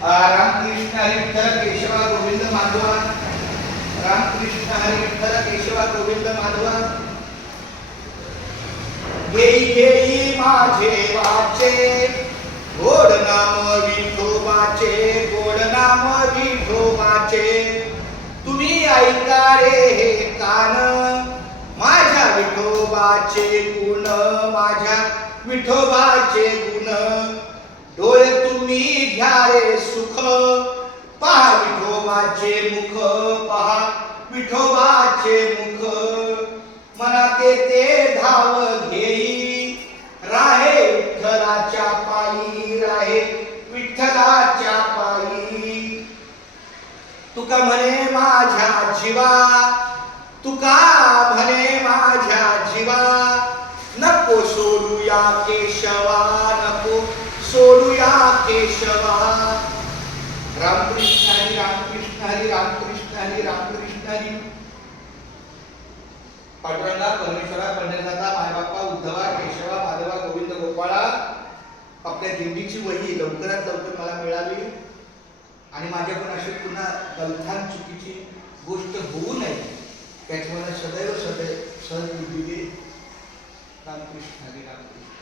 रामकृष्ण हरी विठ्ठल केशवा गोविंद माधवा रामकृष्ण हरी विठ्ठल केशवा गोविंद माधवा घेई घेई माझे वाचे गोड नाम विठोबाचे गोड नाम विठोबाचे तुम्ही ऐका रे हे कान माझ्या विठोबाचे गुण माझ्या विठोबाचे गुण डोळे तुम्ही घ्या रे सुख पहा विठोबाचे मुख पहा विठोबाचे मुख मनात ते धाव घेई राहे विठ्ठलाच्या पायी राहे विठ्ठलाच्या पायी तुका म्हणे माझ्या जीवा तुका म्हणे माझ्या जीवा नको सोडूया केशवा नको सोडूया केशवा रामकृष्ण हरी रामकृष्ण हरी रामकृष्ण हरी रामकृष्ण हरी पांडुरंगा परमेश्वरा पंढरनाथा मायबापा उद्धवा केशवा माधवा गोविंद गोपाळा आपल्या दिंडीची वही लवकरात लवकर मला मिळावी आणि माझ्याकडून अशी पुन्हा गलथान चुकीची गोष्ट होऊ नये त्याची मला सदैव सदैव सहज बुद्धी दे रामकृष्ण हरी रामकृष्ण